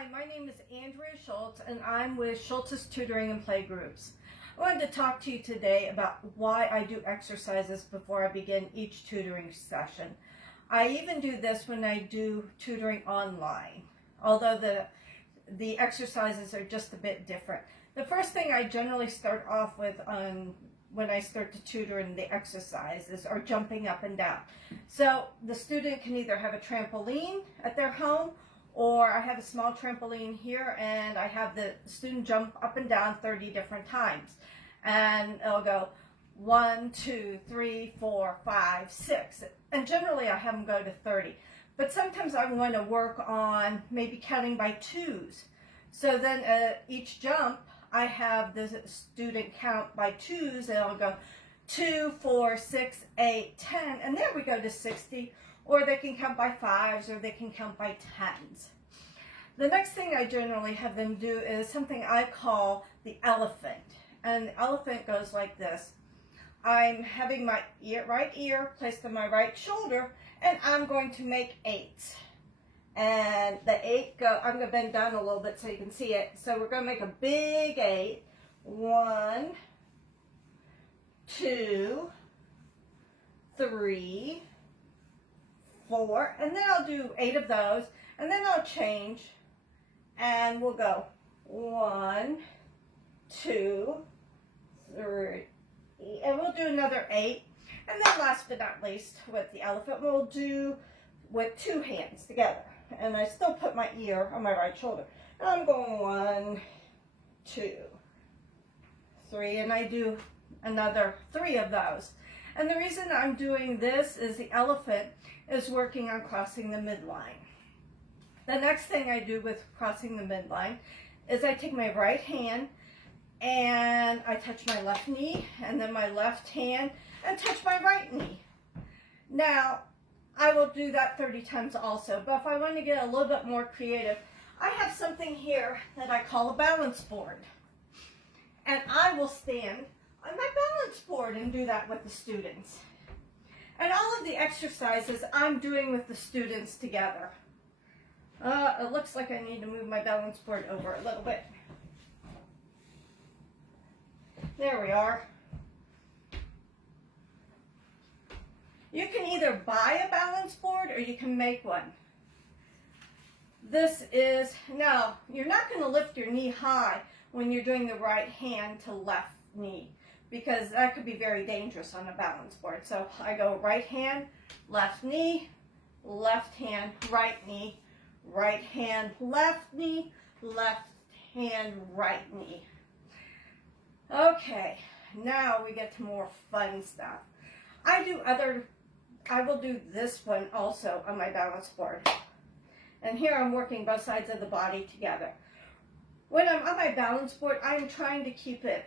Hi, my name is Andrea Schultz and I'm with Schultz's Tutoring and Play Groups. I wanted to talk to you today about why I do exercises before I begin each tutoring session. I even do this when I do tutoring online, although the exercises are just a bit different. The first thing I generally start off with when I start to tutor in the exercises are jumping up and down. So the student can either have a trampoline at their home, or I have a small trampoline here and I have the student jump up and down 30 different times. And it'll go 1, 2, 3, 4, 5, 6. And generally I have them go to 30. But sometimes I want to work on maybe counting by twos. So then each jump I have the student count by twos, and I'll go 2, 4, 6, 8, 10, and there we go to 60. Or they can count by fives, or they can count by tens. The next thing I generally have them do is something I call the elephant. And the elephant goes like this. I'm having my right ear placed on my right shoulder, and I'm going to make 8s. And the 8 I'm going to bend down a little bit so you can see it. So we're going to make a big 8. 1, 2, 3, 4, and then I'll do 8 of those, and then I'll change, and we'll go 1, 2, 3, and we'll do another 8, and then last but not least, with the elephant, we'll do with 2 hands together, and I still put my ear on my right shoulder, and I'm going 1, 2, 3, and I do another 3 of those. And the reason I'm doing this is the elephant is working on crossing the midline. The next thing I do with crossing the midline is I take my right hand and I touch my left knee, and then my left hand and touch my right knee. Now, I will do that 30 times also, but if I want to get a little bit more creative, I have something here that I call a balance board. And I will stand on my balance board and do that with the students. And all of the exercises I'm doing with the students together. It looks like I need to move my balance board over a little bit. There we are. You can either buy a balance board or you can make one. This is, now, you're not going to lift your knee high when you're doing the right hand to left knee, because that could be very dangerous on a balance board. So I go right hand, left knee, left hand, right knee, right hand, left knee, left hand, right knee. Okay, now we get to more fun stuff. I will do this one also on my balance board. And here I'm working both sides of the body together. When I'm on my balance board, I'm trying to keep it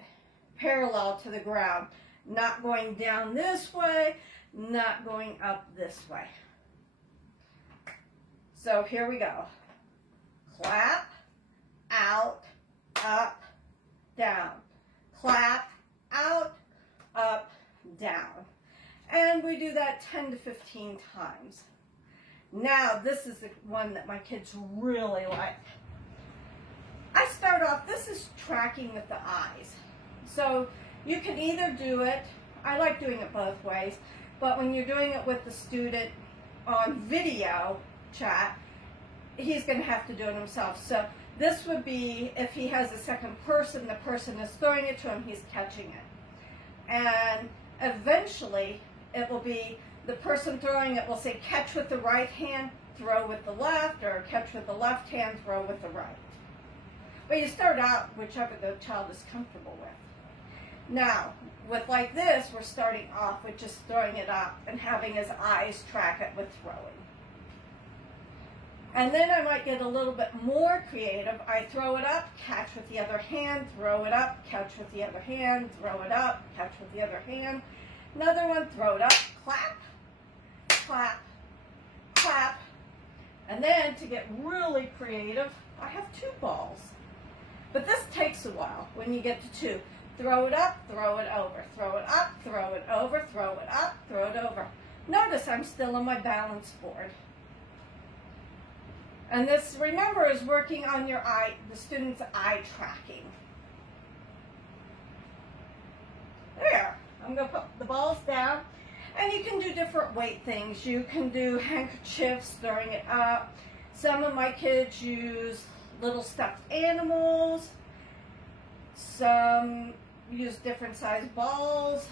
parallel to the ground, not going down this way, not going up this way. So here we go. Clap, out, up, down. Clap, out, up, down. And we do that 10 to 15 times. Now, this is the one that my kids really like. I start off, this is tracking with the eyes. So you can either do it, I like doing it both ways, but when you're doing it with the student on video chat, he's going to have to do it himself. So this would be, if he has a second person, the person is throwing it to him, he's catching it. And eventually it will be the person throwing it will say catch with the right hand, throw with the left, or catch with the left hand, throw with the right. But you start out whichever the child is comfortable with. Now, with like this, we're starting off with just throwing it up and having his eyes track it with throwing. And then I might get a little bit more creative. I throw it up, catch with the other hand, throw it up, catch with the other hand, throw it up, catch with the other hand. Another one, throw it up, clap, clap, clap. And then to get really creative, I have 2 balls. But this takes a while when you get to 2. Throw it up, throw it over, throw it up, throw it over, throw it up, throw it over. Notice I'm still on my balance board. And this, remember, is working on your eye, the student's eye tracking. There, I'm going to put the balls down. And you can do different weight things. You can do handkerchiefs, stirring it up. Some of my kids use little stuffed animals. Some use different size balls.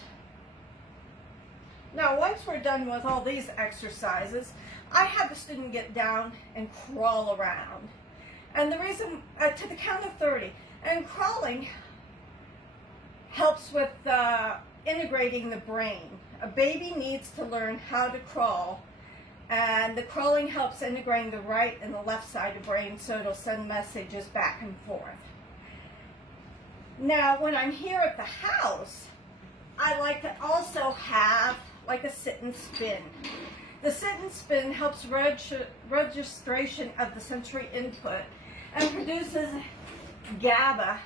Now, once we're done with all these exercises, I have the student get down and crawl around. And the reason, to the count of 30, and crawling helps with integrating the brain. A baby needs to learn how to crawl, and the crawling helps integrating the right and the left side of the brain, so it'll send messages back and forth. Now, when I'm here at the house, I like to also have like a sit and spin. The sit and spin helps registration of the sensory input and produces GABA,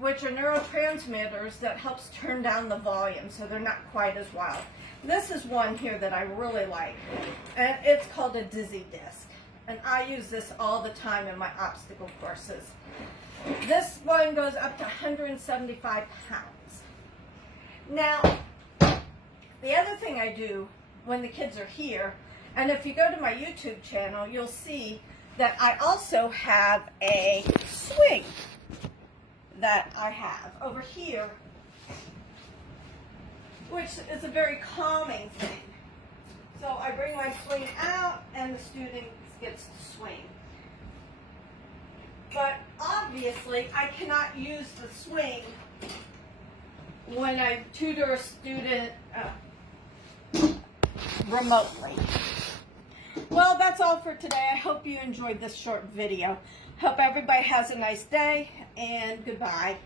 which are neurotransmitters that helps turn down the volume so they're not quite as wild. This is one here that I really like, and it's called a dizzy disc. And I use this all the time in my obstacle courses. This one goes up to 175 pounds. Now, the other thing I do when the kids are here, and if you go to my YouTube channel, you'll see that I also have a swing that I have over here, which is a very calming thing. So I bring my swing out and the student gets to swing. But obviously I cannot use the swing when I tutor a student remotely. Well, that's all for today. I hope you enjoyed this short video. Hope everybody has a nice day, and goodbye.